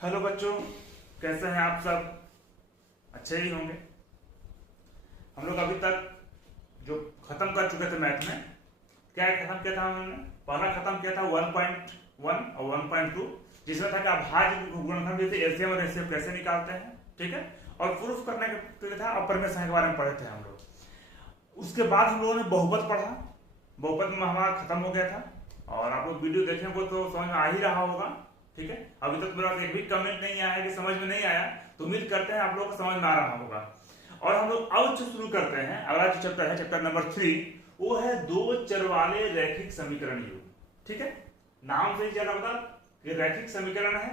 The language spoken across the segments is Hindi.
हेलो बच्चों, कैसे हैं आप सब? अच्छे ही होंगे। हम लोग अभी तक जो खत्म कर चुके थे मैथ में, क्या खत्म किया था हमने? पहला खत्म किया था 1.1 और 1.2, जिसमें था कि अभाज्य गुणनखंड जैसे एलसीएम और एचसीएफ कैसे निकालते हैं, ठीक है। और प्रूफ करने के लिए था अपर में के बारे में पढ़े थे हम लोग। उसके बाद हम लोगों ने बहुपद पढ़ा। बहुपद में हमारा खत्म हो गया था और आप लोग वीडियो देखें वो तो समझ में आ ही रहा होगा, ठीक है। अभी तक मेरा एक भी कमेंट नहीं आया है कि समझ में नहीं आया, तो उम्मीद करते हैं आप लोगों को समझ में आ रहा होगा। और हम लोग अब जो शुरू करते हैं, अगला जो चैप्टर है, चैप्टर नंबर 3, वो है दो चर वाले रैखिक समीकरण योग, ठीक है। नाम से ही जाना होगा कि रैखिक समीकरण है।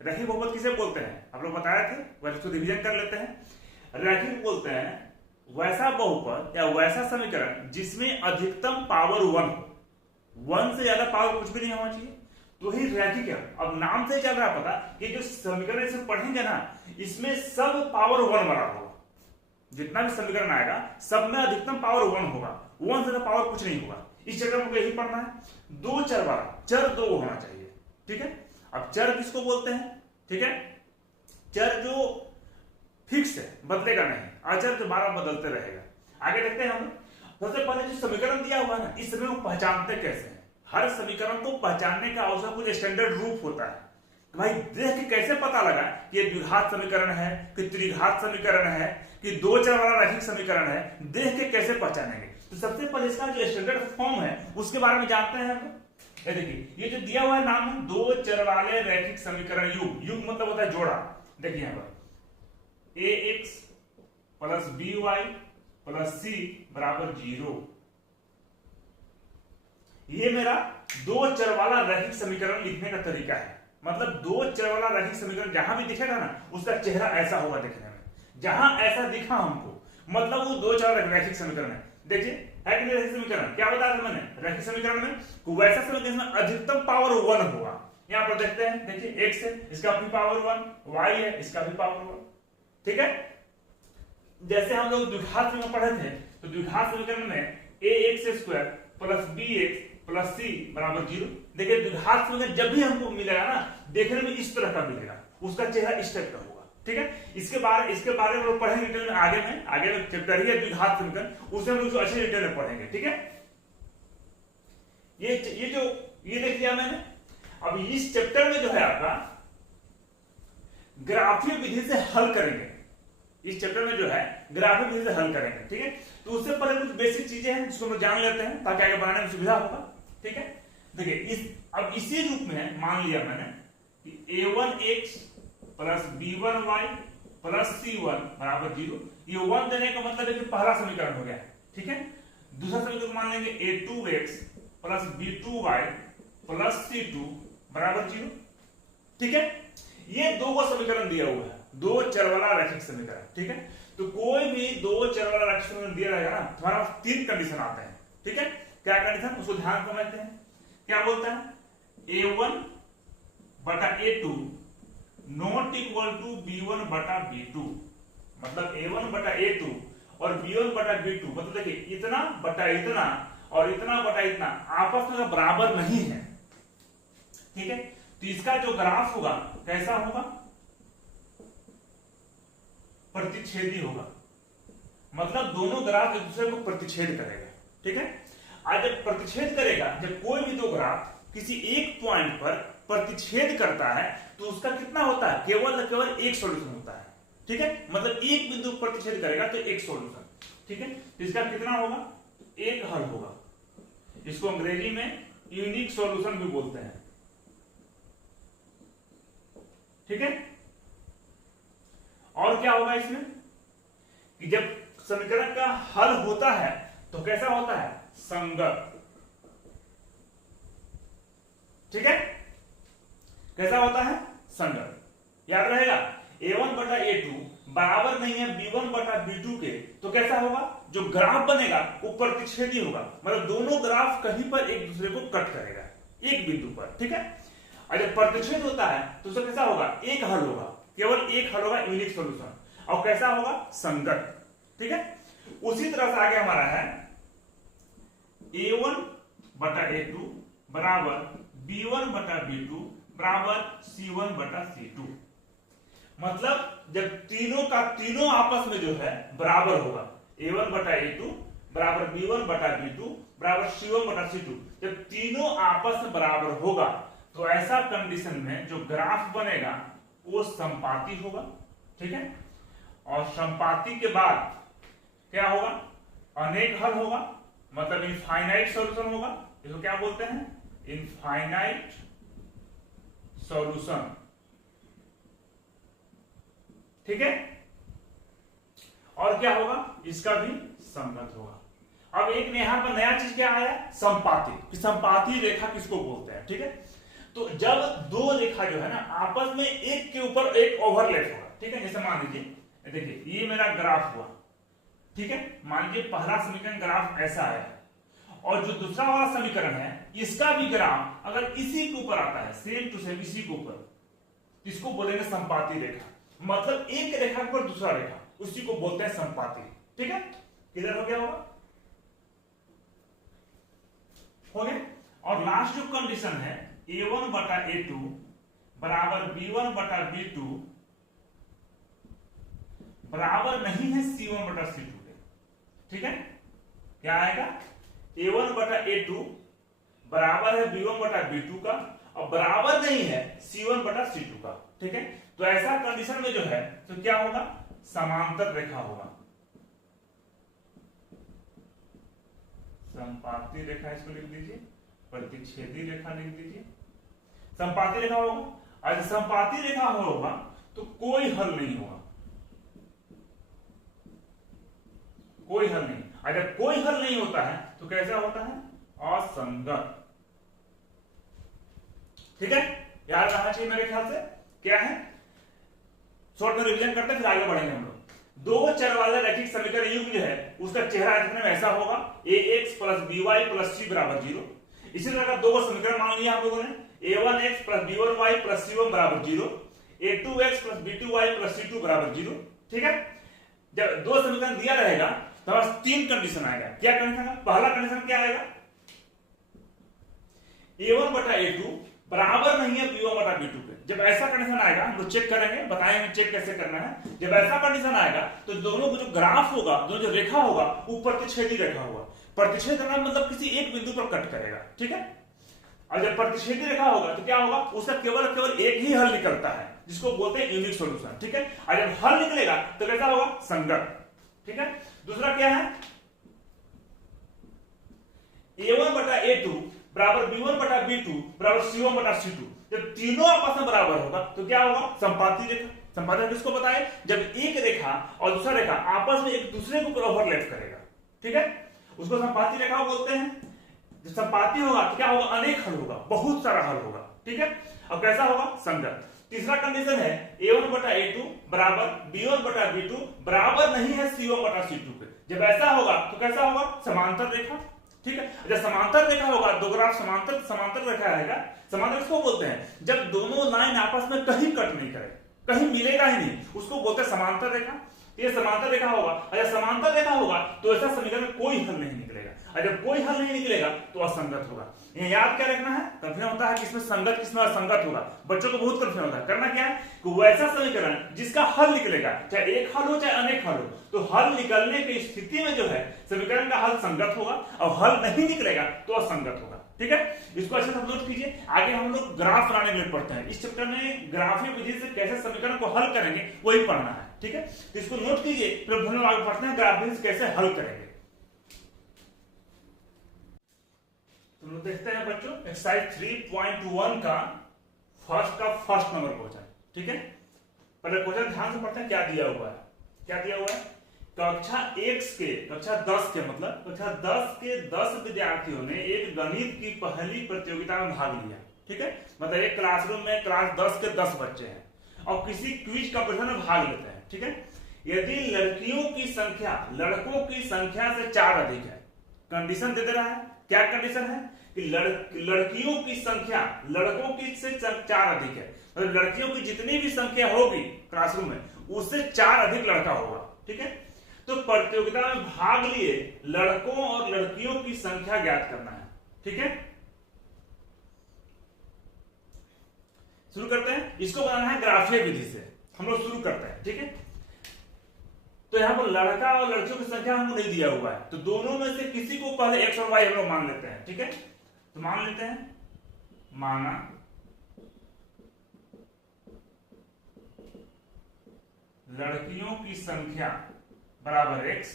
रैखिक बहुपद किसे बोलते हैं आप लोग बताए थे, वैसे उसको रिवीजन कर लेते हैं। रैखिक बोलते हैं वैसा बहुपद या वैसा समीकरण जिसमें अधिकतम पावर 1 हो। 1 से ज्यादा पावर कुछ भी नहीं होना चाहिए, तो ही रैखिक है। अब नाम से चल रहा पता कि जो समीकरण इसे पढ़ेंगे ना, इसमें सब पावर 1 बना होगा। जितना भी समीकरण आएगा सब में अधिकतम पावर 1 होगा, 1 से पावर कुछ नहीं होगा। इस चैप्टर में यही पढ़ना है। दो चर वाला, चर दो होना चाहिए, ठीक है। अब चर किसको बोलते हैं, ठीक है। चर जो फिक्स है, बदलेगा नहीं, अचर जो बार बदलते रहेगा। आगे देखते हैं हम। सबसे पहले जो समीकरण दिया हुआ है ना, इस समय को पहचानते कैसे हैं। हर समीकरण को पहचानने का अवसर कुछ स्टैंडर्ड रूप होता है। तो भाई देख के कैसे पता लगा कि ये द्विघात समीकरण है, कि त्रिघात समीकरण है, कि दो चर वाला रैखिक समीकरण है, देख के कैसे पहचानेंगे। तो सबसे पहले इसका जो स्टैंडर्ड फॉर्म है उसके बारे में जानते हैं हम। ये देखिए, ये जो दिया हुआ है नाम है दो चर वाले रैखिक समीकरण युग। युग मतलब होता है जोड़ा। देखिए यहाँ पर ax plus by plus c बराबर 0। ये मेरा दो चर वाला रैखिक समीकरण लिखने का तरीका है। मतलब दो चर वाला रैखिक समीकरण जहां भी दिखेगा ना, उसका चेहरा ऐसा होगा दिखने में। जहां ऐसा दिखा हमको, मतलब वो दो चर रैखिक समीकरण है। देखिए है कि नहीं रैखिक समीकरण? क्या बताया था मैंने रैखिक समीकरण में? वैसा समीकरण में अधिकतम पावर 1 होगा। यहां पर देखते हैं, देखिए x है, इसका भी पावर 1, y है, इसका भी पावर 1, ठीक है। जैसे हम लोग द्विघात में पढ़े थे, तो द्विघात समीकरण में ax² प्लस bx प्लस सी बराबर 0। देखिए द्विघात समीकरण जब भी हमको मिलेगा ना, देखने में इस तरह का मिलेगा, उसका चेहरा इस टाइप का होगा, ठीक है। इसके बारे में लोग पढ़ेंगे डिटेल में। आगे में चैप्टर ही है द्विघात समीकरण, उसमें हम लोग अच्छे डिटेल में पढ़ेंगे, ठीक है। ये देख लिया मैंने। अब इस चैप्टर में जो है आपका ग्राफीय विधि से हल करेंगे। इस चैप्टर में जो है ग्राफीय विधि से हल करेंगे, ठीक है। तो उससे पहले कुछ बेसिक चीजें हैं जिसको हम जान लेते हैं ताकि आगे बनाने में सुविधा होगा, ठीक है। देखिए अब इसी रूप में मान लिया मैंने कि a1x plus b1y plus c1 बराबर 0। ये 1 देने का मतलब है कि पहला समीकरण हो गया, ठीक है। दूसरा समीकरण मान लेंगे a2x plus b2y plus c2 बराबर 0, ठीक है। ये दो का समीकरण दिया हुआ है, दो चर वाला रैखिक समीकरण, ठीक है। तो कोई भी दो चर वाला रैखिक समीकरण दिया रहेगा ना, तुम्हारा 3 कंडीशन आते हैं, ठीक है। क्या कंडीशन, उसको ध्यान समझते हैं। क्या बोलता है, a1 बटा a2 not equal to b1 बटा b2। मतलब a1 बटा a2 और b1 बटा b2, मतलब देखिए इतना बटा इतना और इतना बटा इतना आपस में बराबर नहीं है, ठीक है। तो इसका जो ग्राफ होगा कैसा होगा, प्रतिच्छेदी होगा। मतलब दोनों ग्राफ एक दूसरे को प्रतिच्छेद करेगा, ठीक है। आज जब प्रतिच्छेद करेगा, जब कोई भी दो ग्राफ किसी एक पॉइंट पर प्रतिच्छेद करता है, तो उसका कितना होता है, केवल एक सॉल्यूशन होता है, ठीक है। मतलब एक बिंदु प्रतिच्छेद करेगा तो एक सॉल्यूशन, ठीक है। तो इसका कितना होगा, एक हल होगा। इसको अंग्रेजी में यूनिक सॉल्यूशन भी बोलते हैं, ठीक है। और क्या होगा इसमें कि जब समीकरण का हल होता है तो कैसा होता है, संगत, ठीक है। कैसा होता है, संगत। याद रहेगा a1 बटा a2 बराबर नहीं है b1 बटा b2 के, तो कैसा होगा, जो ग्राफ बनेगा वो प्रतिच्छेदी होगा। मतलब दोनों ग्राफ कहीं पर एक दूसरे को कट करेगा एक बिंदु पर, ठीक है। और जब प्रतिच्छेद होता है तो उसका कैसा होगा, एक हल होगा, केवल एक हल होगा, यूनिक सॉल्यूशन। और कैसा होगा, संगत, ठीक है। उसी तरह से आगे हमारा है a1 बटा a2 बराबर b1 बटा b2 बराबर C1 बटा C2। मतलब जब तीनों का तीनों आपस में जो है बराबर होगा, A1 बटा A2 बराबर B1 बटा B2 बराबर C1 बटा C2, जब तीनों आपस में बराबर होगा तो ऐसा कंडीशन में जो ग्राफ बनेगा वो समपाती होगा। ठीक है, और समपाती के बाद क्या होगा, अनेक हल होगा, मतलब इनफाइनाइट सॉल्यूशन होगा। इसको क्या बोलते हैं, इनफाइनाइट सॉल्यूशन। ठीक है, और क्या होगा, इसका भी संगत होगा। अब एक यहां पर नया चीज क्या आया, संपाती, कि संपाती रेखा किसको बोलते हैं। ठीक है, तो जब दो रेखा जो है ना आपस में एक के ऊपर एक ओवरलैप होगा। ठीक है, जैसे मान लीजिए, देखिए ये मेरा ग्राफ हुआ। ठीक है, मान लीजिए पहला समीकरण ग्राफ ऐसा आया है, और जो दूसरा वाला समीकरण है इसका भी ग्राफ अगर इसी के ऊपर आता है, सेम टू सेम इसी के ऊपर, इसको बोलेंगे संपाती रेखा। मतलब एक रेखा पर दूसरा रेखा, उसी को बोलते हैं संपाती। ठीक है, क्लियर हो गया होगा, हो गया। और लास्ट जो कंडीशन है A1 बटा A2 बराबर B1 बटा B2 बराबर नहीं है C1 बटा C2 के। ठीक है, क्या आएगा, A1 बटा A2 बराबर है B1 बटा B2 का, और बराबर नहीं है C1 बटा C2 का। ठीक है, तो ऐसा कंडीशन में जो है तो क्या होगा, समांतर रेखा होगा, संपाती रेखा इसको लिख दीजिए, प्रतिच्छेदी रेखा लिख दीजिए, संपाती रेखा होगा। और संपाती रेखा होगा तो कोई हल नहीं होगा, कोई हल नहीं। अगर कोई हल नहीं होता है तो कैसा होता है, असंगत। ठीक है, याद रखना चाहिए मेरे ख्याल से। क्या है, शॉर्ट में रिवीजन करते फिर आगे बढ़ेंगे हम लोग। दो चर वाला रैखिक समीकरण युग्म जो है उसका चेहरा दिखने में ऐसा होगा, ax plus by plus c बराबर 0। इसी तरह का दो समीकरण मान लिया हम लोगों ने, a1x plus b1y plus c1 बराबर 0, a2x plus b2y plus c2 बराबर 0। ठीक है, जब दो समीकरण दिया रहेगा तो हमारे तीन कंडीशन आएगा। क्या कंडीशन है, पहला कंडीशन क्या आएगा, a1 बटा a2 बराबर नहीं है b1 बटा b2 के। जब ऐसा कंडीशन आएगा हम चेक करेंगे, बताएंगे चेक कैसे करना है। जब ऐसा कंडीशन आएगा तो दोनों को जो ग्राफ होगा, दोनों जो रेखा होगा वो प्रतिच्छेदी रेखा होगा। प्रतिच्छेद करना मतलब किसी एक बिंदु पर कट करेगा। ठीक है, और जब प्रतिच्छेदी रेखा होगा तो क्या होगा, उसका केवल एक ही हल निकलता है जिसको बोलते हैं यूनिक सॉल्यूशन। ठीक है, और जब हल निकलेगा तो कैसा होगा, संगत। ठीक है, दूसरा क्या है, a1 बटा a2 बराबर b1 बटा b2 बराबर c1 बटा c2। जब तीनों आपस में बराबर होगा तो क्या होगा, संपाती रेखा। संपाती रेखा किसको बताए, जब एक रेखा और दूसरा रेखा आपस में एक दूसरे के ऊपर ओवरलैप करेगा। ठीक है, उसको संपाती रेखा बोलते हैं। जब संपाती होगा तो क्या होगा, अनेक हल होगा, बहुत सारा हल होगा। ठीक है, अब कैसा होगा, संगत। तीसरा कंडीशन है a1 बटा a2 बराबर b1 बटा b2 बराबर नहीं है c1 बटा c2 के। जब ऐसा होगा तो कैसा होगा, समांतर रेखा। ठीक है, जब समांतर रेखा होगा, दो ग्राफ समांतर रेखा रहेगा। समांतर किसको बोलते हैं, जब दोनों लाइन आपस में कहीं कट नहीं करे, कहीं मिलेगा ही नहीं, उसको बोलते हैं समांतर रेखा। ये समांतर रेखा होगा, अगर समांतर रेखा होगा तो ऐसा समीकरण में कोई हल नहीं निकलेगा, और जब कोई हल नहीं निकलेगा तो असंगत होगा। ये याद क्या रखना है, कंफ्यूजन होता है कि इसमें संगत किसमें असंगत होगा, बच्चों को बहुत कंफ्यूजन होता है। करना क्या है कि वैसा समीकरण जिसका हल निकलेगा, चाहे एक हल हो चाहे अनेक हल हो, तो हल निकलने की स्थिति में जो है समीकरण का हल संगत होगा, और हल नहीं निकलेगा तो असंगत होगा। ठीक है, इसको अच्छे से नोट कीजिए। आगे हम लोग ग्राफ बनाने के लिए पढ़ते हैं, इस चैप्टर में ग्राफीय विधि से कैसे समीकरण को हल करेंगे वही पढ़ना है। ठीक है, तो इसको नोट कीजिए, फिर हम लोग आगे पढ़ते हैं ग्राफ विधि से कैसे हल करेंगे। तो लोग देखते हैं बच्चों, एक्सरसाइज 3.1 का फर्स्ट नंबर क्वेश्चन। ठीक है, पहले क्वेश्चन ध्यान से पढ़ते हैं क्या दिया हुआ है। क्या दिया हुआ है, कक्षा 10 के मतलब कक्षा 10 के 10 विद्यार्थियों ने एक गणित की पहली प्रतियोगिता में भाग लिया। ठीक है, मतलब एक क्लासरूम में क्लास 10 के 10 बच्चे हैं और किसी क्विज कंपटीशन में भाग लेते हैं। ठीक है, यदि लड़कियों की संख्या लड़कों की संख्या से 4 अधिक है, कंडीशन दे रहा है। क्या कंडीशन है कि लड़कियों की संख्या लड़कों की से 4 अधिक है, मतलब लड़कियों की जितनी भी संख्या होगी क्लासरूम में उससे 4 अधिक लड़का होगा। ठीक है, तो प्रतियोगिता में भाग लिए लड़कों और लड़कियों की संख्या ज्ञात करना है। ठीक है, शुरू करते हैं। इसको बनाना है ग्राफीय विधि से, हम लोग शुरू करते हैं, ठीक है। तो यहाँ पर लड़का और लड़कियों की संख्या हमको नहीं दिया हुआ है, तो दोनों में से किसी को पहले एक्स और वाई हम लोग मान लेते हैं, ठीक है। तो मान लेते हैं, माना लड़कियों की संख्या बराबर एक्स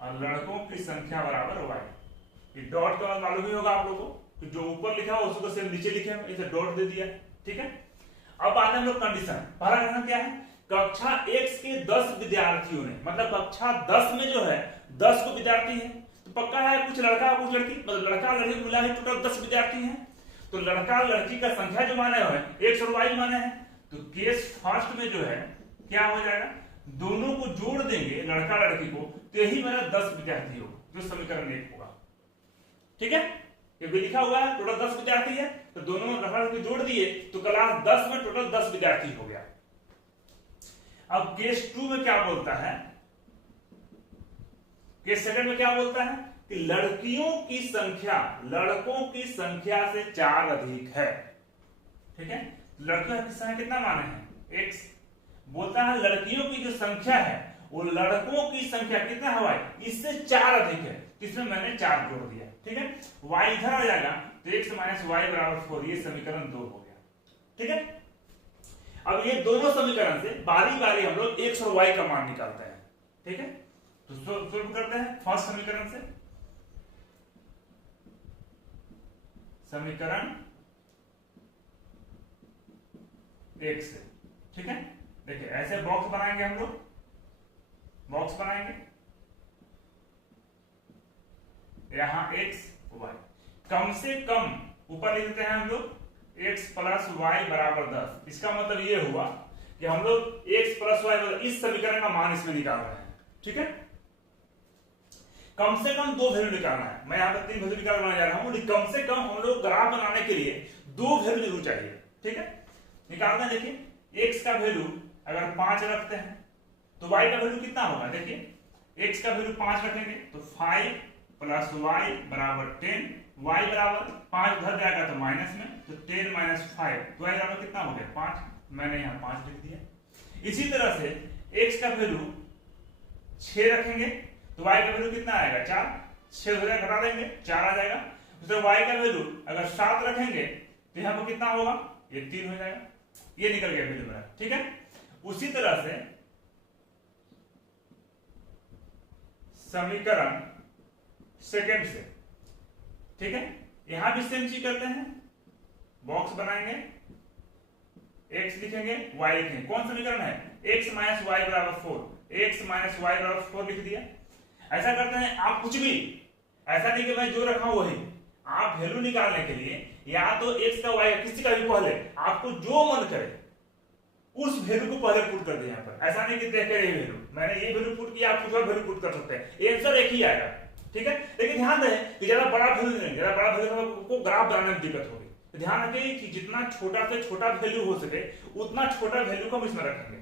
और लड़कों की संख्या बराबर वाई। ये डॉट का मालूम ही होगा आप लोगों को, तो जो ऊपर लिखा हो उसको सेम नीचे लिखे हम, इसे डॉट दे दिया, ठीक है। अब आते हैं हम लोग कंडीशन। पहला कंडीशन क्या है, कक्षा एक्स के 10 विद्यार्थियों ने, मतलब कक्षा 10 में जो है 10 को विद्यार्थी है, तो पक्का है कुछ लड़का और कुछ लड़की, मतलब लड़का लड़की मिला है टोटल 10 विद्यार्थी हैं। तो लड़का लड़की का संख्या जो माने हुए एक्स और वाई माने हैं, तो केस फर्स्ट में जो है क्या हो जाएगा, दोनों को जोड़ देंगे लड़का लड़की को, तो यही मेरा 10 विद्यार्थी होगा, जो समीकरण 1 होगा, ठीक है। ये भी लिखा हुआ है टोटल 10 विद्यार्थी है, तो दोनों लड़का लड़की जोड़ दिए तो क्लास 10 में टोटल 10 विद्यार्थी हो गया। अब केस 2 में क्या बोलता है, केस सेकंड में क्या बोलता है कि लड़कियों की संख्या लड़कों की संख्या से 4 अधिक है, ठीक है। लड़कियों की संख्या कितना माने हैं, एक्स। बोलता है लड़कियों की जो संख्या है वो लड़कों की संख्या कितना है, इससे 4 अधिक है, इसमें मैंने 4 जोड़ दिया, ठीक है। y इधर आ जाएगा तो x माइनस वाई बराबर 4, ये समीकरण 2 हो गया, ठीक है। अब ये दोनों समीकरण से बारी बारी हम लोग x और y का मान निकालते हैं, ठीक है। तो शुरू करते हैं फर्स्ट समीकरण से, समीकरण 1 से, ठीक है। देखिए ऐसे बॉक्स बनाएंगे हम लोग, बॉक्स बनाएंगे, यहां x y, कम से कम ऊपर लिख देते हैं हम लोग x प्लस वाई बराबर 10। इसका मतलब ये हुआ कि हम लोग x प्लस वाई इस समीकरण का मान इसमें निकाल रहे हैं, ठीक है। कम से कम 2 वैल्यू निकालना है, मैं यहाँ पर 3 वैल्यू निकालने जा रहा हूं, लेकिन कम से कम हम लोग ग्राफ बनाने के लिए 2 वैल्यू जरूर चाहिए, ठीक है। निकालते हैं, देखिए x का वैल्यू अगर 5 रखते हैं तो y का वैल्यू कितना होगा, देखिए x का वैल्यू 5 रखेंगे तो 5 प्लस वाई बराबर 10, y बराबर 5 उधर जाएगा तो माइनस में, तो 10 माइनस 5, तो y बराबर कितना हो गया 5, मैंने यहाँ 5 लिख दिया। इसी तरह से x का वैल्यू 6 रखेंगे तो y का वैल्यू कितना आएगा 4, 6 उधर घटा देंगे 4 आ जाएगा। तो y का वैल्यू अगर 7 रखेंगे तो यहाँ पर कितना होगा, ये 3 हो जाएगा, ये निकल गया वैल्यू मेरा, ठीक है। उसी तरह से समीकरण सेकंड से, ठीक है, यहां भी सेम चीज करते हैं, बॉक्स बनाएंगे, x लिखेंगे y लिखेंगे, कौन समीकरण है x माइनस वाई बराबर 4, x माइनस वाई बराबर 4 लिख दिया। ऐसा करते हैं आप कुछ भी, ऐसा नहीं कि मैं जो रखा हूं वही, आप वैल्यू निकालने के लिए या तो x का y किसी का भी पहले आपको जो मन करे उस वैल्यू को पहले पुट कर दे यहाँ पर, ऐसा नहीं कि देख के ये वैल्यू मैंने ये वैल्यू पुट किया, आप कुछ और वैल्यू पुट कर सकते हैं, आंसर एक ही आएगा, ठीक है। लेकिन ध्यान दें कि ज्यादा बड़ा वैल्यू नहीं, ज्यादा बड़ा वैल्यू को ग्राफ बनाने में दिक्कत होगी, तो ध्यान रखें कि जितना छोटा से छोटा वैल्यू हो सके उतना छोटा वैल्यू को हम इसमें रखेंगे,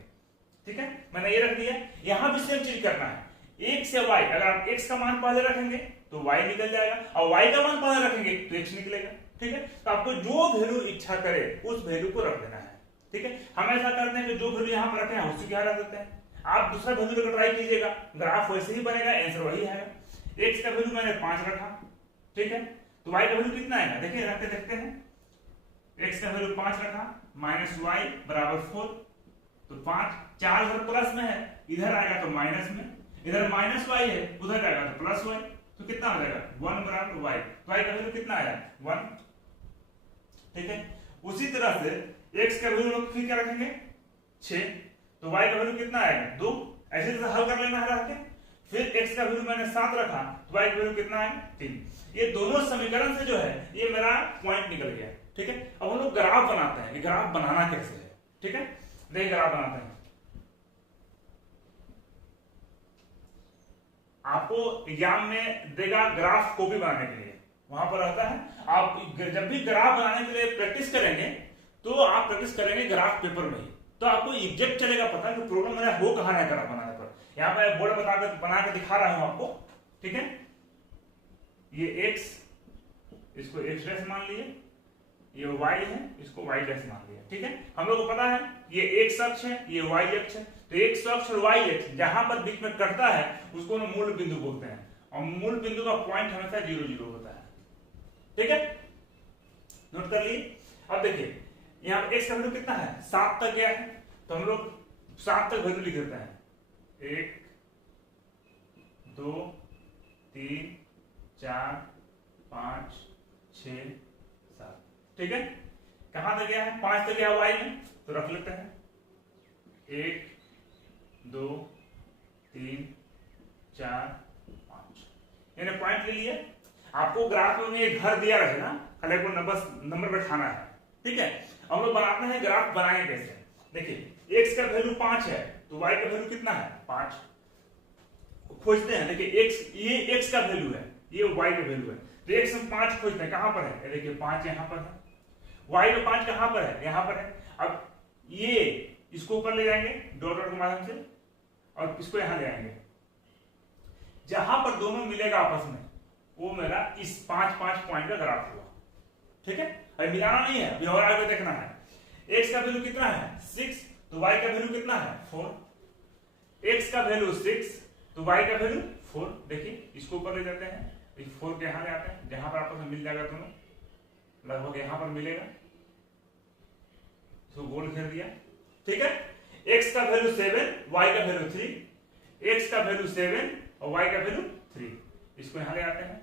ठीक है। मैंने ये रख दिया, यहां भी सेम चीज करना है, x या y, अगर आप x का मान पहले रखेंगे तो y निकल जाएगा और y का मान पहले रखेंगे तो x निकलेगा, ठीक है। तो आपको जो वैल्यू इच्छा करे उस वैल्यू को रख देना है, ठीक है। हम ऐसा करते हैं कि जो वैल्यू यहां पर रखे हैं उसी के यहां रख देते हैं, आप दूसरा वैल्यू लेकर ट्राई कीजिएगा, ग्राफ वैसे ही बनेगा, आंसर वही आएगा। x का वैल्यू मैंने 5 रखा, ठीक है, तो y का वैल्यू कितना आएगा, देखिए रख के देखते हैं, x का वैल्यू 5 रखा माइनस वाई बराबर 4, तो 5 4 इधर प्लस में है, इधर आएगा तो माइनस में, इधर माइनस वाई है उधर जाएगा तो प्लस वाई, तो कितना हो जाएगा 1 बराबर वाई, तो y का वैल्यू कितना आया 1, ठीक है। उसी तरह से x का वैल्यू लोग फिर क्या रखेंगे 6, तो y का वैल्यू कितना आएगा 2, ऐसे तरह हल कर लेना है रख के। फिर x का वैल्यू मैंने 7 रखा तो y का वैल्यू कितना आएगा 3। ये दोनों समीकरण से जो है ये मेरा पॉइंट निकल गया, ठीक है। अब हम लोग ग्राफ बनाते हैं कि ग्राफ बनाना कैसे है, ठीक है। देखिए ग्राफ बनाते हैं, आपको एग्जाम में देगा ग्राफ कॉपी बनाने के लिए, वहां पर रहता है, आप जब भी ग्राफ बनाने के लिए प्रैक्टिस करेंगे तो आप प्रैक्टिस करेंगे ग्राफ पेपर में ही, तो आपको एग्जैक्ट चलेगा पता कि प्रॉब्लम मेरा हो कहां है ग्राफ बनाने पर। यहाँ पे बोर्ड बना के दिखा रहा हूं आपको, ठीक है। ये x इसको x डैश मान लिए, ये y है, इसको y डैश मान लिया। ठीक है, हम लोग को पता है ये x अक्ष है, ये y अक्ष है, तो x अक्ष और y अक्ष जहां पर बीच में कटता है उसको हम मूल बिंदु बोलते हैं, और मूल बिंदु का पॉइंट हमेशा 0 0 होता है। ठीक है, नोट कर लिए। अब देखिए यहाँ x का वैल्यू कितना है, 7 तक गया है, तो हम लोग 7 तक वैल्यू लिख देते हैं, 1 2 3 4 5 6 7। ठीक है, कहां तक गया है, 5 तक गया y में, तो रख लेते हैं 1 2 3 4 5, यानी पॉइंट ले लिए। आपको ग्राफ में एक घर दिया रहेगा, खाली आपको नंबर बैठाना है। ठीक है, हम लोग बनाते हैं, ग्राफ बनाएंगे कैसे, देखिए x का वैल्यू 5 है, तो y का वैल्यू कितना है 5, खोजते हैं। देखिए x, ये x का वैल्यू है, ये y का वैल्यू है, तो x में 5 खोजते हैं, कहां पर है, देखिए 5 यहां पर है, y में 5 कहां पर है, यहां पर है। अब ये इसको ऊपर ले जाएंगे डॉट डॉट के माध्यम से, और इसको यहां ले आएंगे, जहां पर दोनों मिलेगा आपस में वो मेरा इस 5 5 पॉइंट का ग्राफ हुआ। ठीक है, अभी मिलाना नहीं है, अभी और आगे देखना है। x का वैल्यू कितना है 6, तो y का वैल्यू कितना है 4, x का वैल्यू 6 तो y का वैल्यू 4। देखिए इसको ऊपर ले जाते हैं, इस 4 के यहां ले आते हैं, जहां पर आपस में मिल जाएगा दोनों, लगभग यहां पर मिलेगा, इसको गोल घेर दिया। ठीक है, x का वैल्यू 7, y का वैल्यू 3, x का वैल्यू 7 और y का वैल्यू 3, इसको यहां ले आते हैं,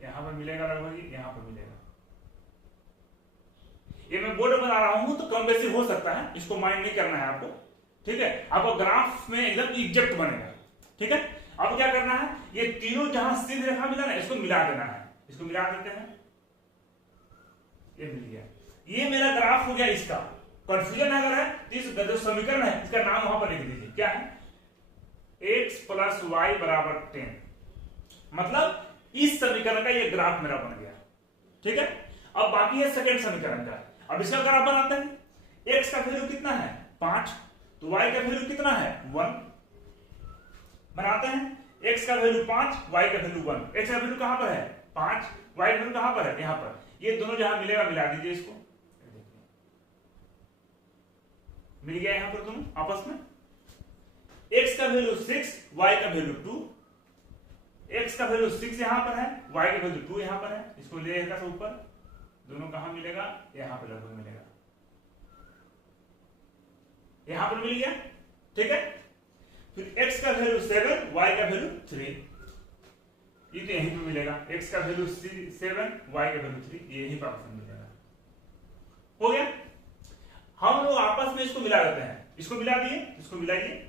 यहां पर मिलेगा, लगभग यहां पर मिलेगा। ये मैं बोर्ड बना रहा हूं तो कम बेसी हो सकता है, इसको माइंड नहीं करना है आपको। ठीक है, आपको ग्राफ में एकदम एग्जैक्ट बनेगा। ठीक है, अब क्या करना है, ये तीनों जहां सीधी रेखा मिला ना, इसको मिला देना है, इसको मिला देते हैं, ये मिल गया, ये मेरा ग्राफ हो गया। इसका कंफ्यूजन अगर है तो इस जो समीकरण है इसका नाम वहां पर लिख दीजिए, क्या है, x प्लस वाई बराबर 10, मतलब इस समीकरण का ये ग्राफ मेरा बन गया। ठीक है, अब बाकी है सेकंड समीकरण का, अब इसका ग्राफ बनाते हैं। x का वैल्यू कितना है 5, तो y का वैल्यू कितना है 1, बनाते हैं। x का वैल्यू 5, y का वैल्यू 1, x का वैल्यू कहां पर है 5, y का वैल्यू कहां पर है यहां पर, ये दोनों जहां मिलेगा मिला दीजिए, इसको मिल गया यहां पर दोनों आपस में। x का वैल्यू 6, y का वैल्यू 2, x का वैल्यू 6 यहां पर है, y का वैल्यू 2 यहां पर है, इसको ले आएगा सब ऊपर, दोनों कहां मिलेगा, यहां पर लगभग मिलेगा, यहां पर मिल गया। ठीक है, फिर x का वैल्यू 7, y का वैल्यू 3, ये तो यहीं पे मिलेगा, x का वैल्यू 7, y का वैल्यू 3, ये यहीं पर आपको मिलेगा। हो गया, हम लोग आपस में इसको मिला देते हैं, इसको मिला दिए, इसको मिलाइए,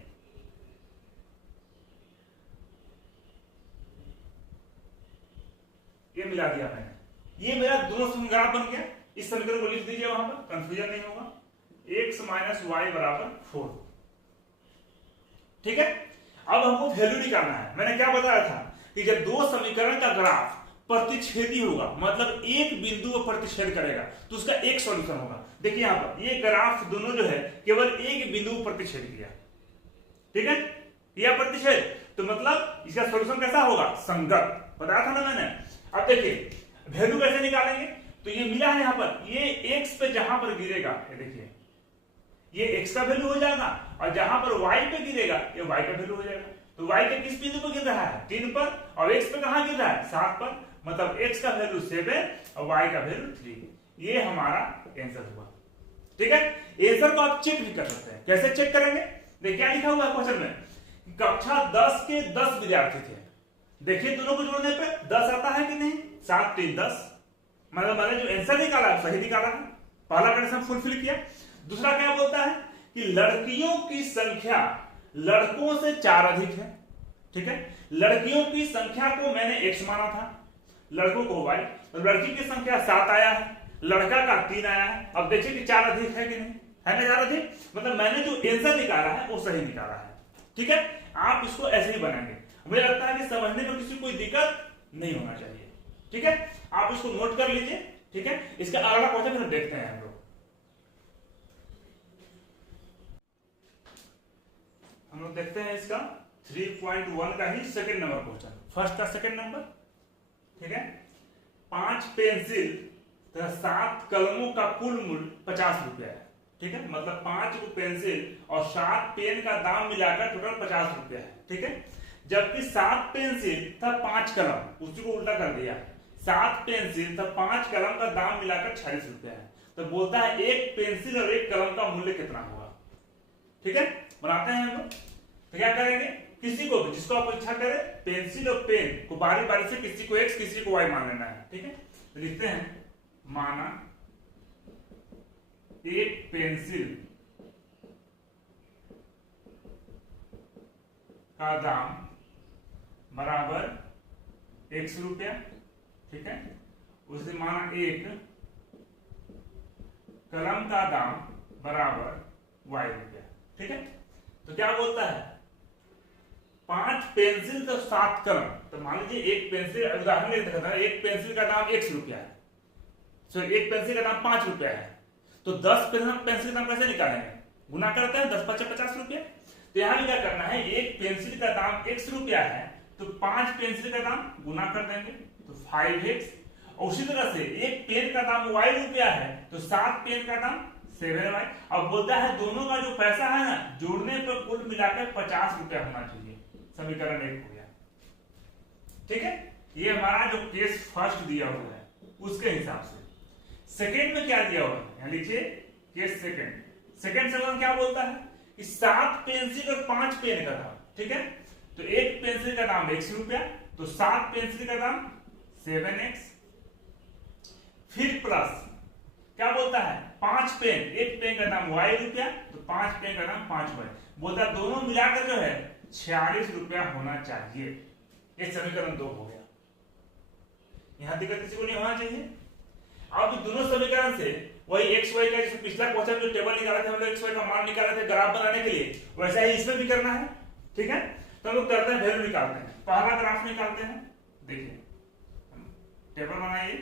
ये मिला दिया मैंने, ये मेरा दोनों समीकरण बन गया। इस समीकरण को लिख दीजिए, वहां पर कंफ्यूजन नहीं होगा, x माइनस वाई बराबर 4। ठीक है, अब हमको वैल्यू निकालना है। मैंने क्या बताया था कि जब दो समीकरण का ग्राफ प्रतिच्छेदी होगा, मतलब एक बिंदु पर प्रतिच्छेद करेगा, तो उसका एक सॉल्यूशन होगा। देखिए यहां पर ये ग्राफ दोनों जो है केवल एक बिंदु पर प्रतिच्छेद किया, ठीक है, किया प्रतिच्छेद, तो मतलब इसका सॉल्यूशन कैसा होगा, संगत, बताया था ना मैंने। अब देखिए वैल्यू कैसे निकालेंगे, तो ये मिला है यहां पर, ये x पे जहां पर गिरेगा, ये देखिए ये x का वैल्यू हो जाएगा, और जहां पर y पे गिरेगा ये y का वैल्यू हो जाएगा। तो y के किस बिंदु पर गिर रहा है 3 पर, और x पे कहां गिर रहा है 7 पर, मतलब x का वैल्यू 7 और y का वैल्यू 3, ये हमारा आंसर हुआ। ठीक है, आंसर को आप चेक भी कर सकते हैं। कैसे चेक करेंगे, देखिए क्या लिखा हुआ है क्वेश्चन में, कक्षा 10 के 10 विद्यार्थी थे। देखिए दोनों को जोड़ने पे 10 आता है कि नहीं, 7 3 10, मतलब मैंने जो आंसर निकाला सही निकाला है, पहला कंडीशन फुलफिल किया। दूसरा क्या बोलता है कि लड़कियों की संख्या लड़कों से 4 अधिक है। ठीक है, लड़कियों की संख्या को मैंने x माना था, लड़कों को y, तो लड़की की संख्या 7 आया है, लड़का का 3 आया है। अब देखिए कि 4 अधिक है कि नहीं है, ना 4 अधिक, मतलब मैंने जो आंसर निकाला है वो सही निकाला है। ठीक है, आप इसको ऐसे ही बनाएंगे, मुझे लगता है कि समझने में किसी कोई दिक्कत नहीं होना चाहिए। ठीक है, आप इसको नोट कर लीजिए। ठीक है, इसका अगला क्वेश्चन फिर देखते हैं हम लोग देखते हैं इसका 3.1 का ही सेकंड नंबर क्वेश्चन, फर्स्ट का सेकंड नंबर। ठीक है, 5 पेंसिल तथा 7 कलमों का कुल मूल्य 50 रुपया है। ठीक है, मतलब 5 पेंसिल और 7 पेन का दाम मिलाकर टोटल 50 रुपया है। ठीक है, जबकि 7 पेंसिल था 5 कलम, उसी को उल्टा कर दिया, 7 पेंसिल था 5 कलम का दाम मिलाकर 46 रुपया है। तो बोलता है एक पेंसिल और एक कलम का मूल्य कितना होगा। ठीक है, बनाते हैं हम लोग। तो क्या करेंगे, किसी को भी जिसको आप इच्छा करें पेंसिल और पेन को बारी बारी से किसी को x किसी को y मान लेना है। ठीक है, तो लिखते हैं माना एक पेंसिल का दाम बराबर 100 रुपया। ठीक है, उसे माना एक कलम का दाम बराबर y रुपया। ठीक है, तो क्या बोलता है 5 पेंसिल तो 7 कलम, तो मान लीजिए एक पेंसिल, उदाहरण लेते हैं, एक पेंसिल का दाम 100 रुपया है, सो एक पेंसिल का दाम 5 रुपया है, तो 10 पेंसिल का दाम कैसे निकालेंगे, गुना करते हैं, 10 × 50 रुपया। तो यहां भी क्या करना है, एक पेंसिल का दाम 100 रुपया है तो 5 पेंसिल का दाम गुना कर देंगे तो 5x, और उसी तरह से एक पेन का दाम y रुपया है तो 7 पेन का दाम 7y। अब बोलता है दोनों का जो पैसा है ना जोड़ने पर कुल मिलाकर 50 रुपया होना चाहिए। समीकरण 1 हो गया। ठीक है, ये हमारा जो केस फर्स्ट दिया हुआ है उसके हिसाब से। सेकेंड में क्या दिया हुआ है, यहां लिखिए केस सेकेंड। सेकेंड समीकरण क्या बोलता है कि 7 पेंसिल और 5 पेन का दाम। ठीक है, तो एक पेंसिल का दाम 100 रुपया, तो 7 पेंसिल का दाम 7x, फिर प्लस क्या बोलता है 5 पेन, एक पेन का दाम y रुपया, तो 5 पेन का दाम 5y। बोलता है दोनों मिलाकर जो है 46 रुपया होना चाहिए। ये समीकरण 2 हो गया। यहां दिक्कत किसी को नहीं होना चाहिए। अब दोनों समीकरण से वही x y का, जैसे पिछला क्वेश्चन जो टेबल निकाला था हम लोग x y का मान निकाले थे ग्राफ बनाने के लिए, वैसा ही इसमें भी करना है। ठीक है, तो हम लोग करते हैं वैल्यू निकालते हैं, पहला ग्राफ निकालते हैं। देखिए टेबल बनाइए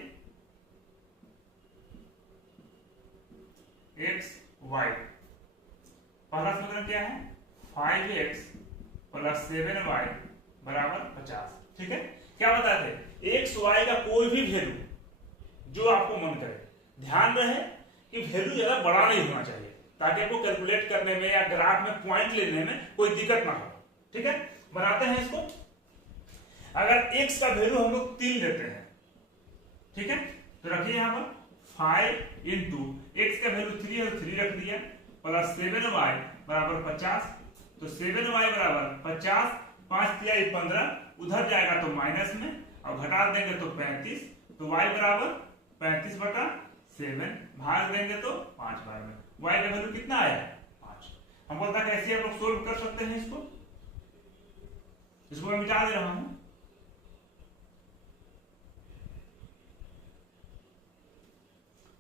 x y, पहला समीकरण क्या है 5x + 7y बराबर 50। ठीक है, क्या बताते हैं x y का कोई भी वैल्यू जो आपको मन करे, ध्यान रहे कि वैल्यू ज्यादा बड़ा नहीं होना चाहिए ताकि आपको कैलकुलेट करने में या ग्राफ में पॉइंट लेने में कोई दिक्कत ना हो। ठीक है, बनाते हैं इसको। अगर x का वैल्यू हम लोग 3 देते हैं, ठीक है, तो रखिए यहां पर 5 इंटू x का वैल्यू 3 है तो 3 रख दिया, प्लस 7y बराबर 50, तो 7y बराबर 50, 5 × 3 = 15, उधर जाएगा तो माइनस में, और घटा देंगे तो 35, तो y बराबर 35/7, भाग देंगे तो 5 बार में, y का वैल्यू कितना आया 5। हम बोलता है कैसे आप लोग सोल्व कर सकते हैं इसको मैं मिटा दे रहा हूं।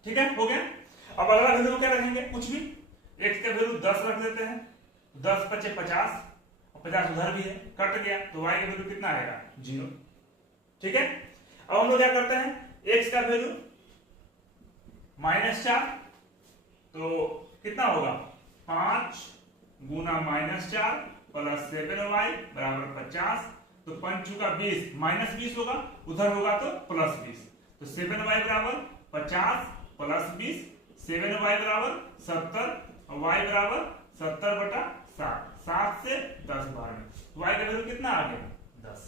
ठीक है, हो गया। अब अगला वैल्यू क्या रखेंगे, कुछ भी, x का वैल्यू 10 रख देते हैं, 10 × 5 = 50, और 50 उधर भी है, कट गया, तो y का वैल्यू कितना आएगा 0। ठीक है, अब हम लोग क्या करते हैं, x का वैल्यू -4, तो कितना होगा 5 × -4 + 7y बराबर 50, तो 5 × 20 -20 होगा, उधर होगा तो +20, तो 7y बराबर 50 + 20, 7y बराबर 70 और y बराबर 70/7, 7 से 10 बार में, तो y का वैल्यू कितना आ गया 10।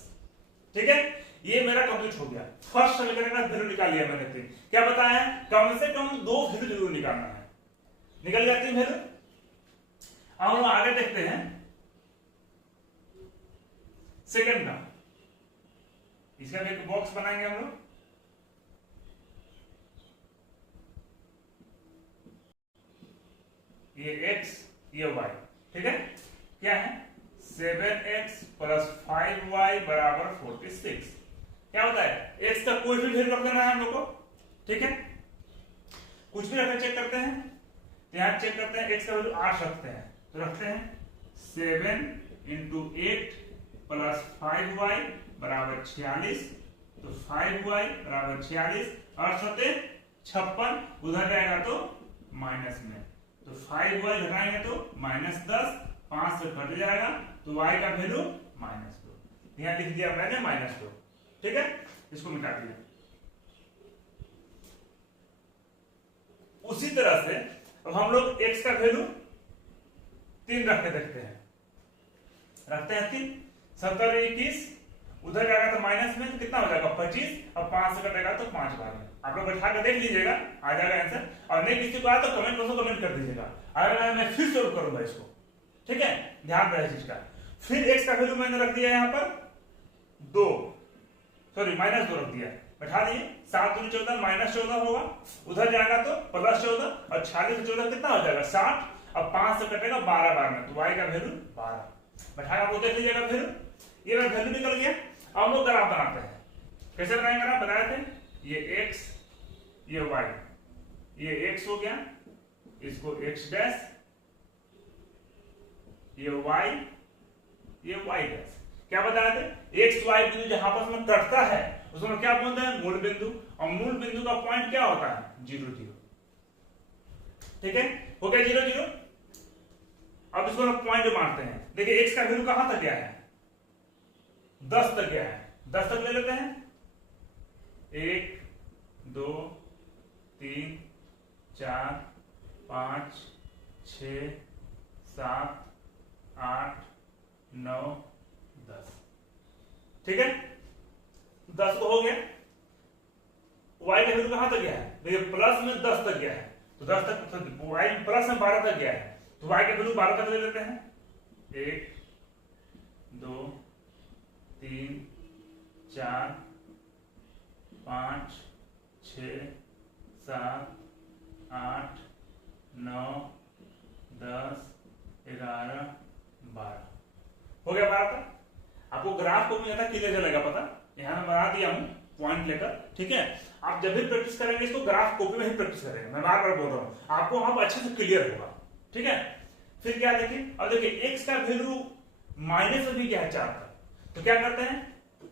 ठीक है, ये मेरा कंप्लीट हो गया। फर्स्ट समीकरण का वैल्यू निकाल लिया मैंने। क्या बताया, कम से कम 2 वैल्यू जरूर निकालना है, निकल जाती है वैल्यू। अब हम आगे देखते हैं सेकंड का, इसका भी एक बॉक्स बनाएंगे हम लोग। ये x ये y, ठीक है, क्या है 7x + 5y बराबर 46। क्या होता है x का कोई भी वैल्यू रख देना है हम लोग को। ठीक है, कुछ भी रखना चेक करते हैं, यहां चेक करते हैं x का वैल्यू 8 रखते हैं, तो रखते हैं 7 × 8 + 5y बराबर 46, तो 5y बराबर 46, 8 × 56, उधर जाएगा तो माइनस में, तो 5y घटाएंगे तो -10, 5 से कट जाएगा, तो y का वैल्यू -2, यहां लिख दिया मैंने -2। ठीक है, इसको मिटा दिया। उसी तरह से अब हम लोग x का वैल्यू 3 रख के देखते हैं, रखते हैं 3, 70 21, उधर जाएगा तो माइनस में, तो कितना हो जाएगा 25, अब 5 से कटेगा तो 5 बार में। आप लोग बैठा कर देख लीजिएगा, आ जाएगा आंसर। और नहीं किसी को आया तो कमेंट बॉक्स में कमेंट कर दीजिएगा, अगर मैं फिर सोल्व करूंगा इसको, ठीक है, ध्यान रहे इस चीज का। फिर x का वैल्यू मैंने रख दिया यहाँ पर 2, सॉरी -2 रख दिया, बैठा दिए, 7 दूनी 14 -14 होगा, उधर जाएगा तो +14, और 46 से 14 कितना हो जाएगा 60, अब 5 से कटेगा 12 बार में, तो y का वैल्यू 12, बैठाया आप लोग देख लीजिएगा। फिर ये वैल्यू निकल गया। अब हम लोग ग्राफ बनाते हैं, कैसे बनाएंगे ग्राफ, बनाए थे, ये x, ये y, ये x हो गया, इसको x डैश, ये y, ये y डैश। क्या बताया थे, x y बिंदु जहां पर में कटता है उसमें क्या बोलते हैं, मूल बिंदु, और मूल बिंदु का पॉइंट क्या होता है 0 0, ठीक है, हो गया 0 0। अब इसको हम पॉइंट मानते हैं, देखिए x का वैल्यू कहां तक गया है, 10 तक गया है, 10 तक ले लेते हैं, 1 2 3 4 5 6 7 8 9 10, ठीक है, 10 को हो गया। y का वैल्यू कहां तक गया है, देखिए प्लस में 10 तक गया है, तो 10 तक, y प्लस में 12 तक गया है, तो y का वैल्यू 12 तक ले लेते हैं, 1 2 3 4 5 6 7 8 9 10 11 12, हो गया 12 तक। आपको ग्राफ को भी ज्यादा क्लियर चलेगा, पता यहां मैं बना दिया हूं पॉइंट लेकर, ठीक है। आप जब भी प्रैक्टिस करेंगे इसको ग्राफ कॉपी में ही प्रैक्टिस करेंगे, मैं बार बार बोल रहा हूं, आपको वहां पर अच्छे से क्लियर होगा, ठीक है। फिर क्या देखिए, अब देखिए x का वैल्यू माइनस में भी गया है 4 तक, तो क्या करते हैं,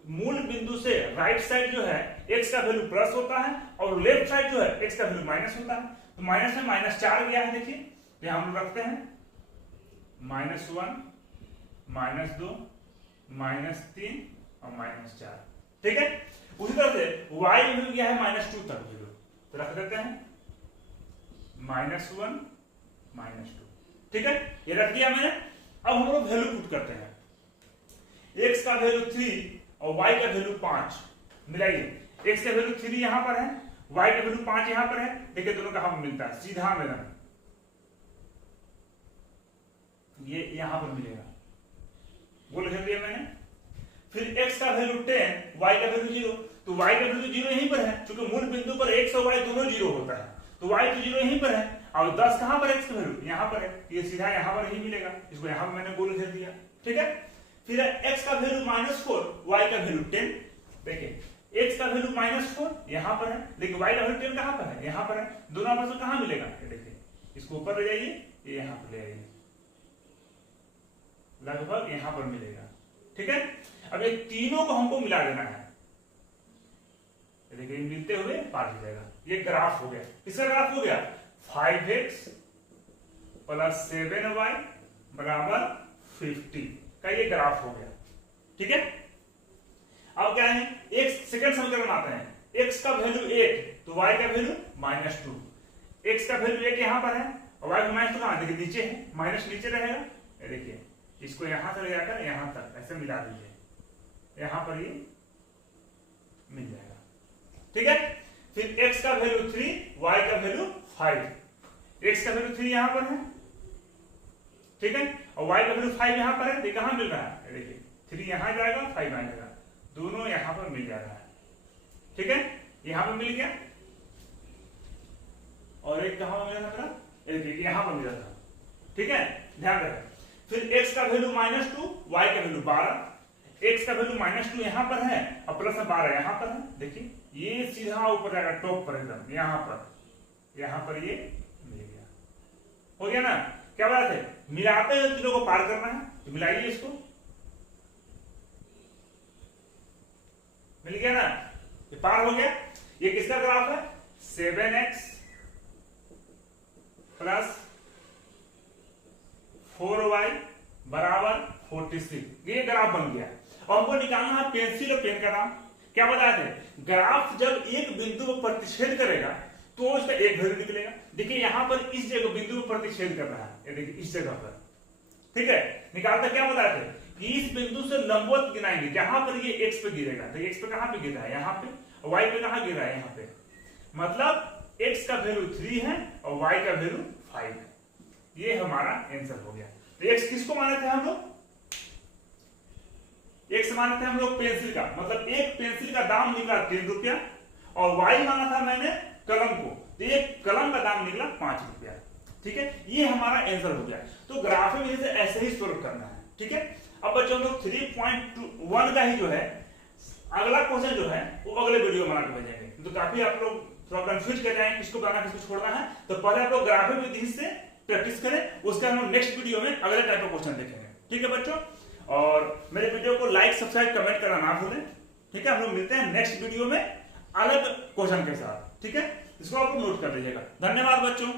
मूल बिंदु से राइट साइड जो है x का वैल्यू प्लस होता है, और लेफ्ट साइड जो है x का वैल्यू माइनस होता है, तो माइनस में -4 गया है, देखिए, तो हम रखते हैं -1 -2 -3 और -4, ठीक है। उसी तरह से y में गया है -2 तक वैल्यू, तो रख देते हैं -1 -2, ठीक है, ये रख दिया मैंने। अब हम लोग वैल्यू पुट करते हैं, x का वैल्यू 3 और y का वैल्यू 5 मिलाइए, x का वैल्यू 3 यहां पर है, y का वैल्यू 5 यहां पर है, देखिए दोनों का हम मिलता है, सीधा मिलन, ये यहां पर मिलेगा, वो लिख दिया मैंने। फिर x का वैल्यू 10, y का वैल्यू 0, तो y का वैल्यू 0 यहीं पर है, क्योंकि मूल बिंदु पर x और y दोनों 0 होता है, तो y तो 0 यहीं पर है, और 10 कहां पर है, x का वैल्यू यहां पर है, ये सीधा यहां पर ही मिलेगा, इसको यहां पर मैंने गोल लिख दिया, ठीक है। फिर x का वैल्यू -4, y का वैल्यू 10, देखिए x का वैल्यू -4 यहां पर है, लेकिन y का वैल्यू 10 कहां पर है, यहां पर है, दोनों आपस में कहां मिलेगा, ये देखिए, इसको ऊपर ले जाइए, ये यहां पर ले आइए, लगभग यहां पर मिलेगा, ठीक है। अब ये तीनों को हमको मिला देना है, देखिए मिलते हुए पार हो जाएगा, ये ग्राफ हो गया, किसका ग्राफ हो गया, 5x + 7y = 50 का ये ग्राफ हो गया, ठीक है। अब क्या है, एक सेकंड समीकरण आते हैं, x का वैल्यू 1 तो y का वैल्यू -2, x का वैल्यू 1 यहां पर है और y का -2 कहां, देखिए नीचे है, माइनस नीचे रहेगा, ये देखिए, इसको यहां से ले जाकर यहां तक ऐसे मिला दीजिए, यहां पर ये मिल जाएगा, ठीक है। फिर x का वैल्यू 3, y का वैल्यू 5, x का वैल्यू 3 यहां पर है, ठीक है, और y का वैल्यू 5 यहां पर है, ये कहां मिल रहा है, देखिए 3 यहां जाएगा, 5 यहां जाएगा, दोनों यहां पर मिल जा रहा है, ठीक है, यहां पर मिल गया, और एक कहां मिला था, देखिए यहां पर मिला था, ठीक है, ध्यान रखें। फिर x का वैल्यू -2, y का वैल्यू 12, x का वैल्यू -2 यहां पर है और प्लस में 12 यहां पर है, देखिए ये सीधा ऊपर जाएगा टॉप पर एकदम, यहां पर ये मिल गया, हो गया ना। क्या बात है, मिलाते हुए तीनों को पार करना है, तो मिलाइए इसको, मिल गया ना, ये पार हो गया। ये किसका ग्राफ है, 7x + 4y = 46, ये ग्राफ बन गया। और हमको निकालना है पेंसिल और पेन का नाम, क्या बताया थे, ग्राफ जब एक बिंदु पर प्रतिच्छेद करेगा तो इसका एक वैल्यू निकलेगा, देखिए यहां पर इस जगह बिंदु पर प्रतिच्छेद कर रहा है, ये देखिए इस जगह पर, ठीक है। निकालते क्या बताए थे कि इस बिंदु से लंबवत गिनाएंगे, जहां पर ये एक्स पे गिरेगा, तो एक्स पे कहां पे गिर रहा है, यहाँ पे, और वाई पे कहां गिर रहा है, यहाँ पे, मतलब एक्स का वैल्यू 3 है और वाई का वैल्यू 5 है। ये हमारा आंसर हो गया। तो एक्स किसको माने थे हम लोग, एक्स माने थे हम लोग पेंसिल का, मतलब एक पेंसिल का दाम निकला 3 रुपया, और वाई माना था मैंने कलम को, तो एक कलम का दाम निकला 5 रुपया, ठीक है। ये हमारा आंसर हो गया। तो ग्राफ में से ऐसे ही सोल्व करना है, ठीक है। अब बच्चों लोग 3.1 का ही जो है अगला क्वेश्चन जो है वो अगले वीडियो में बना के भेजेंगे। तो काफी आप लोग थोड़ा कंफ्यूज कर जाएंगे किसको बनाना किसको छोड़ना है, तो पहले आप लोग ग्राफिक विधि से प्रैक्टिस करें, उसके हम नेक्स्ट वीडियो में अगले टाइप का क्वेश्चन देखेंगे, ठीक है बच्चों। और मेरे वीडियो को लाइक सब्सक्राइब कमेंट करना ना भूलें, ठीक है। हम लोग मिलते हैं नेक्स्ट वीडियो में अलग क्वेश्चन के साथ, ठीक है। इसको आप लोग नोट कर लीजिएगा। धन्यवाद बच्चों।